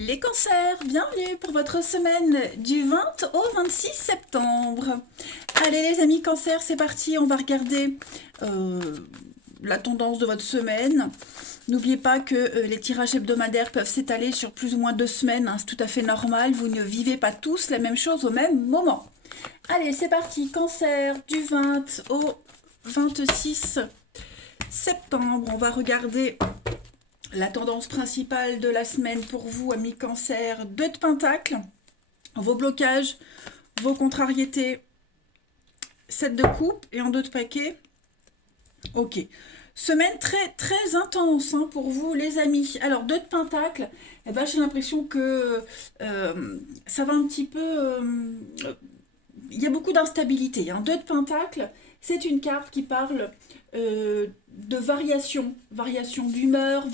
Les cancers, bienvenue pour votre semaine du 20 au 26 septembre. Allez les amis cancers, c'est parti, on va regarder la tendance de votre semaine. N'oubliez pas que les tirages hebdomadaires peuvent s'étaler sur plus ou moins 2 semaines, hein, c'est tout à fait normal, vous ne vivez pas tous la même chose au même moment. Allez, c'est parti, cancer du 20 au 26 septembre, on va regarder la tendance principale de la semaine pour vous, amis cancer, 2 de pentacles, vos blocages, vos contrariétés, 7 de coupe et en 2 de paquet. Ok. Semaine très très intense hein, pour vous les amis. Alors 2 de pentacles, eh ben, j'ai l'impression que ça va un petit peu... il y a beaucoup d'instabilité. Hein. 2 de pentacles, c'est une carte qui parle de variation d'humeur,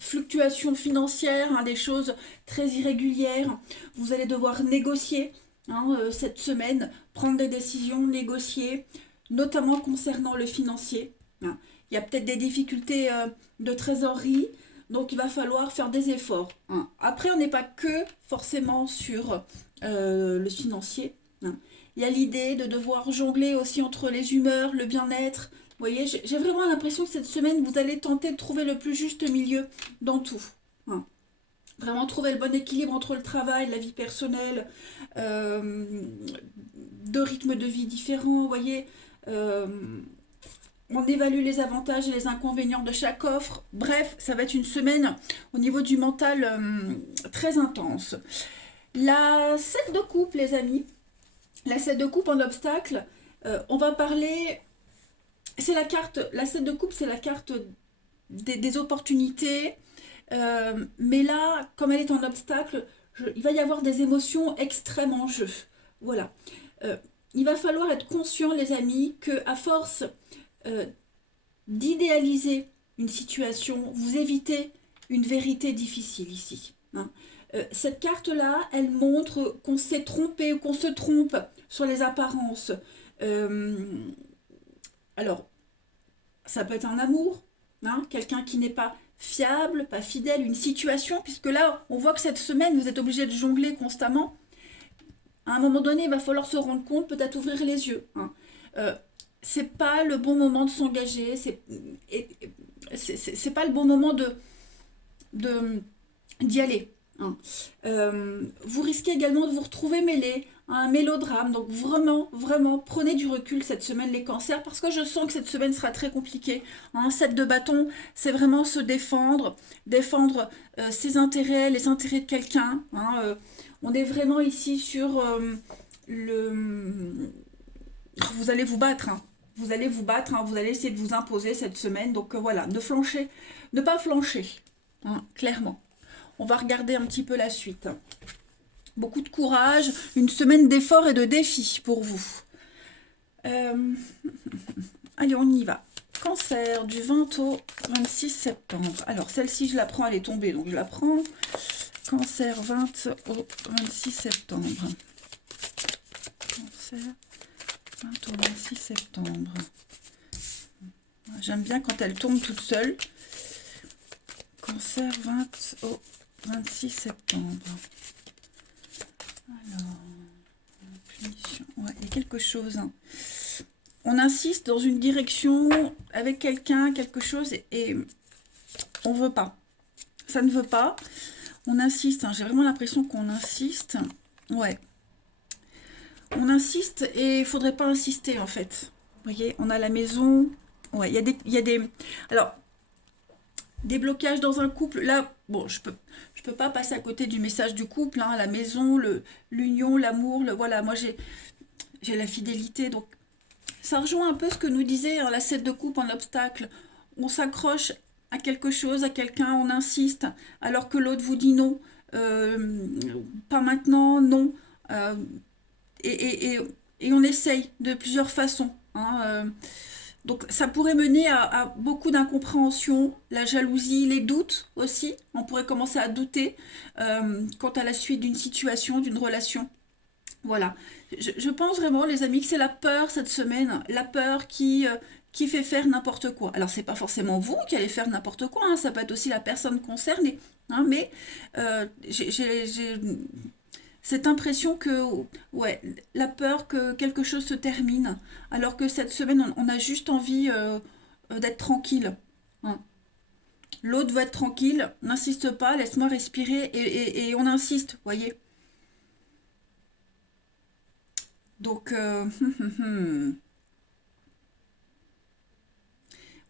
fluctuations financières, hein, des choses très irrégulières. Vous allez devoir négocier hein, cette semaine, prendre des décisions, négocier, notamment concernant le financier. Hein. Il y a peut-être des difficultés de trésorerie, donc il va falloir faire des efforts. Hein. Après, on n'est pas que forcément sur le financier. Hein. Il y a l'idée de devoir jongler aussi entre les humeurs, le bien-être. Vous voyez, j'ai vraiment l'impression que cette semaine, vous allez tenter de trouver le plus juste milieu dans tout. Hein. Vraiment trouver le bon équilibre entre le travail, la vie personnelle, deux rythmes de vie différents. Vous voyez, on évalue les avantages et les inconvénients de chaque offre. Bref, ça va être une semaine au niveau du mental très intense. La 7 de coupe, les amis. La 7 de coupe en obstacle, on va parler... C'est la carte... La 7 de coupe, c'est la carte des opportunités. Mais là, comme elle est en obstacle, il va y avoir des émotions extrêmes en jeu. Voilà. Il va falloir être conscient, les amis, qu'à force d'idéaliser une situation, vous évitez une vérité difficile ici. Hein. Cette carte-là, elle montre qu'on s'est trompé ou qu'on se trompe sur les apparences. Alors, ça peut être un amour, hein, quelqu'un qui n'est pas fiable, pas fidèle, une situation, puisque là, on voit que cette semaine, vous êtes obligé de jongler constamment. À un moment donné, il va falloir se rendre compte, peut-être ouvrir les yeux. Hein. C'est pas le bon moment de s'engager, c'est pas le bon moment d'y aller. Hein. Vous risquez également de vous retrouver mêlé à un mélodrame, donc vraiment, vraiment, prenez du recul cette semaine les cancers, parce que je sens que cette semaine sera très compliquée. Hein. 7 de bâton, c'est vraiment se défendre, défendre ses intérêts, les intérêts de quelqu'un. Hein. On est vraiment ici sur le... Vous allez vous battre, hein. Vous allez vous battre, hein. Vous allez essayer de vous imposer cette semaine, donc voilà, ne pas flancher, hein, clairement. On va regarder un petit peu la suite. Beaucoup de courage, une semaine d'efforts et de défis pour vous. Allez, on y va. Cancer du 20 au 26 septembre. Alors, celle-ci, je la prends, elle est tombée, donc je la prends. Cancer 20 au 26 septembre. Cancer 20 au 26 septembre. J'aime bien quand elle tombe toute seule. Cancer 20 au 26 septembre. Alors, punition. Ouais, il y a quelque chose. Hein. On insiste dans une direction avec quelqu'un, quelque chose, et on veut pas. Ça ne veut pas. On insiste. Hein. J'ai vraiment l'impression qu'on insiste. Ouais. On insiste et il faudrait pas insister en fait. Vous voyez, on a la maison. Ouais, il y a des. Alors. Des blocages dans un couple, là, bon, je peux pas passer à côté du message du couple, hein, la maison, l'union, l'amour, voilà, moi j'ai la fidélité, donc ça rejoint un peu ce que nous disait hein, la 7 de coupe en obstacle. On s'accroche à quelque chose, à quelqu'un, on insiste, alors que l'autre vous dit non, pas maintenant, non, euh, et on essaye de plusieurs façons, hein, donc ça pourrait mener à beaucoup d'incompréhension, la jalousie, les doutes aussi. On pourrait commencer à douter quant à la suite d'une situation, d'une relation. Voilà. Je pense vraiment, les amis, que c'est la peur cette semaine, la peur qui fait faire n'importe quoi. Alors, c'est pas forcément vous qui allez faire n'importe quoi, hein, ça peut être aussi la personne concernée. Hein, mais j'ai cette impression que, ouais, la peur que quelque chose se termine, alors que cette semaine, on a juste envie d'être tranquille. Hein. L'autre veut être tranquille, n'insiste pas, laisse-moi respirer, et on insiste, voyez. Donc,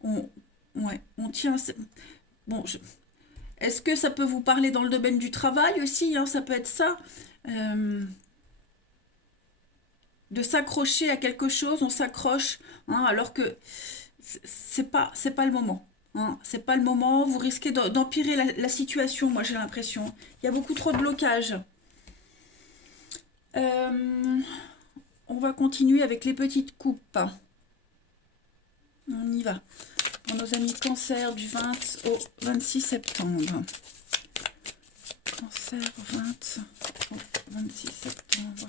on, ouais, on tient. Bon, est-ce que ça peut vous parler dans le domaine du travail aussi, hein, ça peut être ça. Euh, de s'accrocher à quelque chose, on s'accroche, hein, alors que c'est pas le moment. Hein, c'est pas le moment, vous risquez d'empirer la situation, moi j'ai l'impression. Il y a beaucoup trop de blocages. Euh, on va continuer avec les petites coupes. On y va. Pour nos amis cancer du 20 au 26 septembre. Cancer 20 au 26 septembre.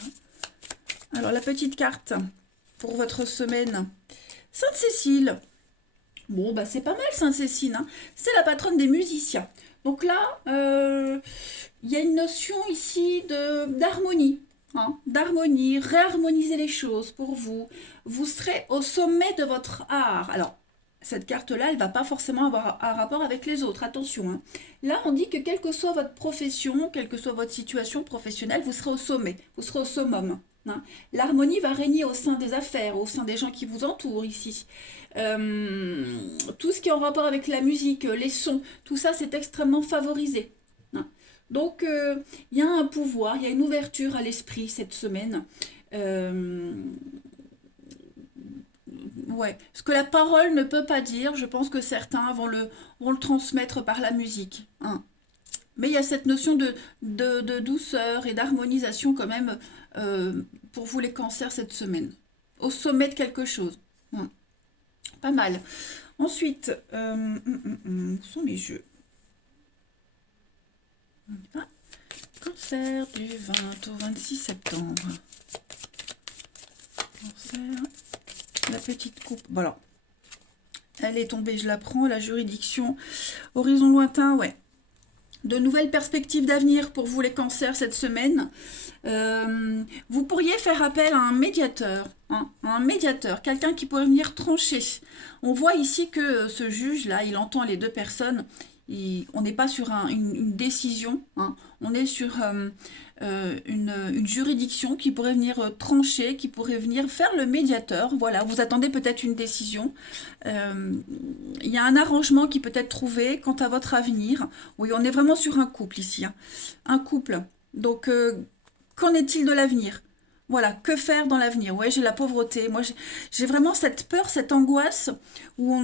Alors la petite carte pour votre semaine. Sainte-Cécile. Bon, bah c'est pas mal Sainte-Cécile. Hein. C'est la patronne des musiciens. Donc là, il y a une notion ici d'harmonie. Hein, d'harmonie, réharmoniser les choses pour vous. Vous serez au sommet de votre art. Alors, cette carte-là, elle va pas forcément avoir un rapport avec les autres. Attention. Hein. Là, on dit que quelle que soit votre profession, quelle que soit votre situation professionnelle, vous serez au sommet. Vous serez au summum. Hein. L'harmonie va régner au sein des affaires, au sein des gens qui vous entourent ici. Tout ce qui est en rapport avec la musique, les sons, tout ça c'est extrêmement favorisé. Hein. Donc il y a un pouvoir, il y a une ouverture à l'esprit cette semaine. Euh, ouais. Ce que la parole ne peut pas dire, je pense que certains vont le transmettre par la musique. Hein. Mais il y a cette notion de douceur et d'harmonisation quand même pour vous les cancers cette semaine. Au sommet de quelque chose. Hein. Pas mal. Ensuite, où sont les jeux? Ah, cancer du 20 au 26 septembre. Cancer, la petite coupe. Voilà. Elle est tombée, je la prends. La juridiction, horizon lointain, ouais. De nouvelles perspectives d'avenir pour vous les cancers cette semaine. Vous pourriez faire appel à un médiateur, hein, un médiateur, quelqu'un qui pourrait venir trancher. On voit ici que ce juge-là, il entend les deux personnes. On n'est pas sur une décision, hein, on est sur une juridiction qui pourrait venir trancher, qui pourrait venir faire le médiateur. Voilà, vous attendez peut-être une décision. Il y a un arrangement qui peut être trouvé quant à votre avenir. Oui, on est vraiment sur un couple ici. Hein. Un couple. Donc, qu'en est-il de l'avenir? Voilà, que faire dans l'avenir? Ouais, j'ai la pauvreté. Moi, j'ai vraiment cette peur, cette angoisse où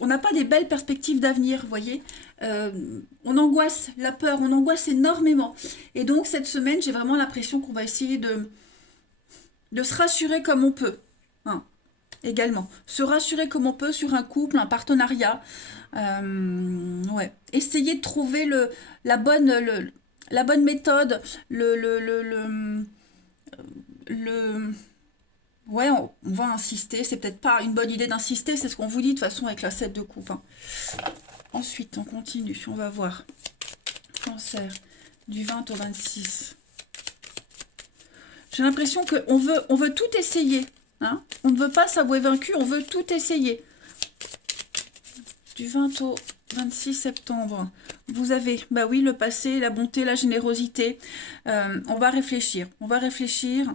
on n'a pas des belles perspectives d'avenir, vous voyez. On angoisse, la peur, on angoisse énormément. Et donc, cette semaine, j'ai vraiment l'impression qu'on va essayer de se rassurer comme on peut. Hein, également. Se rassurer comme on peut sur un couple, un partenariat. Ouais. Essayer de trouver la bonne méthode, le ouais, on va insister. C'est peut-être pas une bonne idée d'insister, c'est ce qu'on vous dit de toute façon avec la 7 de coupe. Hein. Ensuite, on continue, on va voir. Cancer, du 20 au 26. J'ai l'impression qu'on veut tout essayer. Hein. On ne veut pas s'avouer vaincu, on veut tout essayer. Du 20 au 26 septembre. Vous avez, bah oui, le passé, la bonté, la générosité. On va réfléchir. On va réfléchir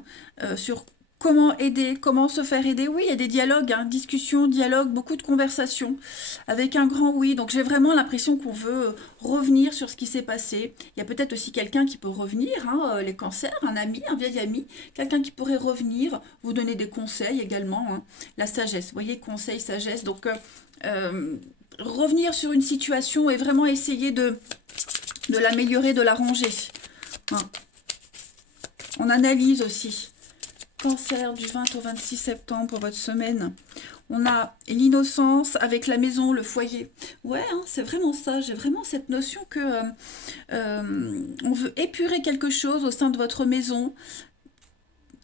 sur comment aider, comment se faire aider. Oui, il y a des dialogues, hein, discussions, dialogues, beaucoup de conversations, avec un grand oui. Donc j'ai vraiment l'impression qu'on veut revenir sur ce qui s'est passé. Il y a peut-être aussi quelqu'un qui peut revenir, hein, les cancers, un ami, un vieil ami, quelqu'un qui pourrait revenir, vous donner des conseils également. Hein. La sagesse, vous voyez, conseil, sagesse. Donc revenir sur une situation et vraiment essayer de l'améliorer, de l'arranger. Hein. On analyse aussi. Cancer du 20 au 26 septembre pour votre semaine. On a l'innocence avec la maison, le foyer. Ouais, hein, c'est vraiment ça. J'ai vraiment cette notion que on veut épurer quelque chose au sein de votre maison.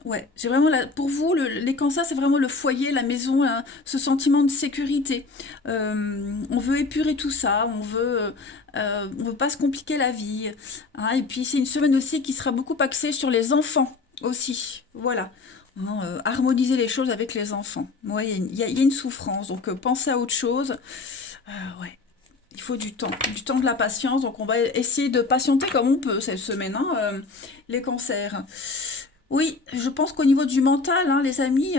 Ouais, j'ai vraiment pour vous, les cancers, c'est vraiment le foyer, la maison, hein, ce sentiment de sécurité. On veut épurer tout ça, on veut pas se compliquer la vie, hein. Et puis c'est une semaine aussi qui sera beaucoup axée sur les enfants aussi. Voilà. Hein, harmoniser les choses avec les enfants. Ouais, il y a une souffrance, donc pensez à autre chose. Ouais. Il faut du temps de la patience, donc on va essayer de patienter comme on peut cette semaine, hein, les cancers. Oui, je pense qu'au niveau du mental, hein, les amis,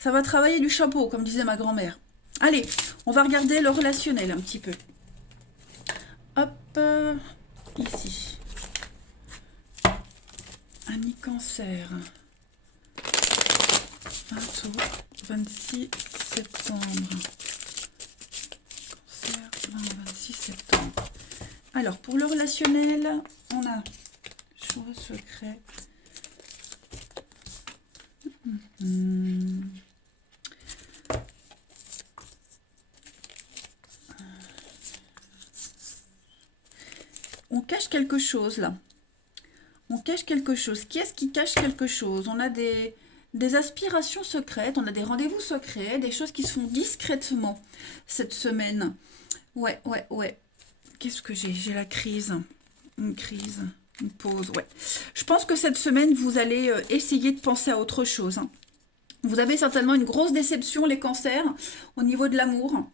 ça va travailler du chapeau, comme disait ma grand-mère. Allez, on va regarder le relationnel un petit peu. Hop, ici. Ami cancer. 26 septembre. Cancer, 26 septembre. Alors, pour le relationnel, on a choix secret. Hmm. On cache quelque chose là. On cache quelque chose. Qui est-ce qui cache quelque chose? On a des aspirations secrètes, on a des rendez-vous secrets, des choses qui se font discrètement cette semaine. Ouais, ouais, ouais. Qu'est-ce que j'ai? J'ai la crise. Une crise. Une pause, ouais. Je pense que cette semaine, vous allez essayer de penser à autre chose, hein. Vous avez certainement une grosse déception, les cancers, au niveau de l'amour,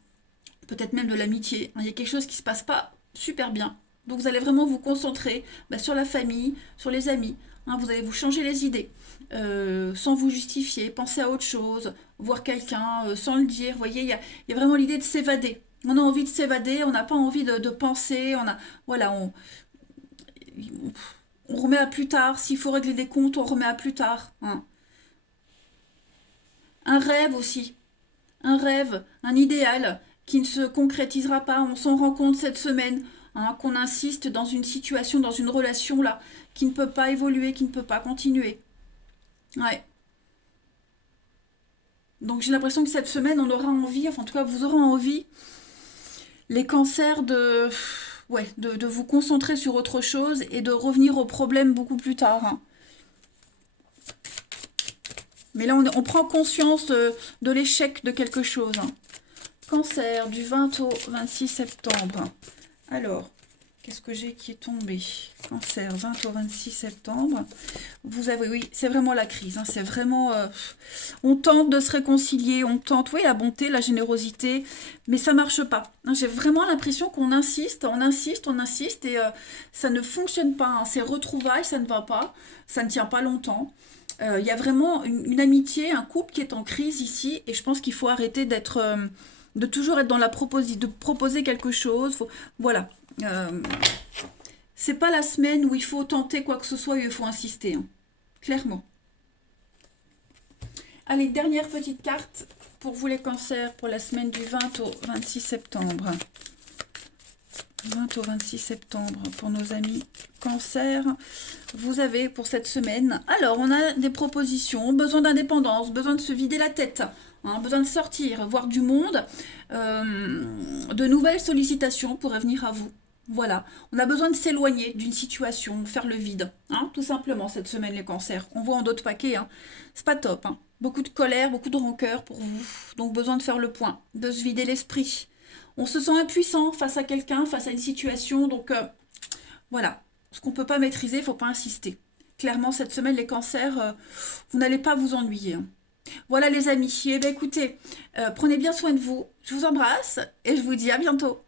peut-être même de l'amitié. Il y a quelque chose qui ne se passe pas super bien. Donc vous allez vraiment vous concentrer sur la famille, sur les amis, hein. Vous allez vous changer les idées, sans vous justifier, penser à autre chose, voir quelqu'un sans le dire. Vous voyez, il y a vraiment l'idée de s'évader. On a envie de s'évader, on n'a pas envie de penser, voilà, on remet à plus tard. S'il faut régler des comptes, on remet à plus tard, hein. Un rêve aussi, un rêve, un idéal qui ne se concrétisera pas. On s'en rend compte cette semaine, hein, qu'on insiste dans une situation, dans une relation là, qui ne peut pas évoluer, qui ne peut pas continuer. Ouais. Donc j'ai l'impression que cette semaine, on aura envie, enfin en tout cas vous aurez envie, les cancers ouais, de vous concentrer sur autre chose et de revenir au problème beaucoup plus tard, hein. Mais là, on prend conscience de l'échec de quelque chose, hein. Cancer, du 20 au 26 septembre. Alors, qu'est-ce que j'ai qui est tombé? Cancer, 20 au 26 septembre. Vous avez, oui, c'est vraiment la crise, hein. C'est vraiment... on tente de se réconcilier, on tente, oui, la bonté, la générosité, mais ça marche pas, hein. J'ai vraiment l'impression qu'on insiste, on insiste, on insiste, et ça ne fonctionne pas, hein. Ces retrouvailles, ça ne va pas, ça ne tient pas longtemps. Il y a vraiment une amitié, un couple qui est en crise ici, et je pense qu'il faut arrêter de toujours être dans de proposer quelque chose. Voilà. C'est pas la semaine où il faut tenter quoi que ce soit, où il faut insister, hein. Clairement. Allez, dernière petite carte pour vous les cancers pour la semaine du 20 au 26 septembre. 20 au 26 septembre pour nos amis cancer. Vous avez pour cette semaine, alors on a des propositions, besoin d'indépendance, besoin de se vider la tête, hein, besoin de sortir, voir du monde, de nouvelles sollicitations pourraient venir à vous. Voilà, on a besoin de s'éloigner d'une situation, faire le vide, hein, tout simplement cette semaine les cancers. On voit en d'autres paquets, hein. C'est pas top, hein. Beaucoup de colère, beaucoup de rancœur pour vous, donc besoin de faire le point, de se vider l'esprit. On se sent impuissant face à quelqu'un, face à une situation, donc voilà. Ce qu'on ne peut pas maîtriser, il ne faut pas insister. Clairement, cette semaine, les cancers, vous n'allez pas vous ennuyer, hein. Voilà les amis. Eh bien, écoutez, prenez bien soin de vous. Je vous embrasse et je vous dis à bientôt.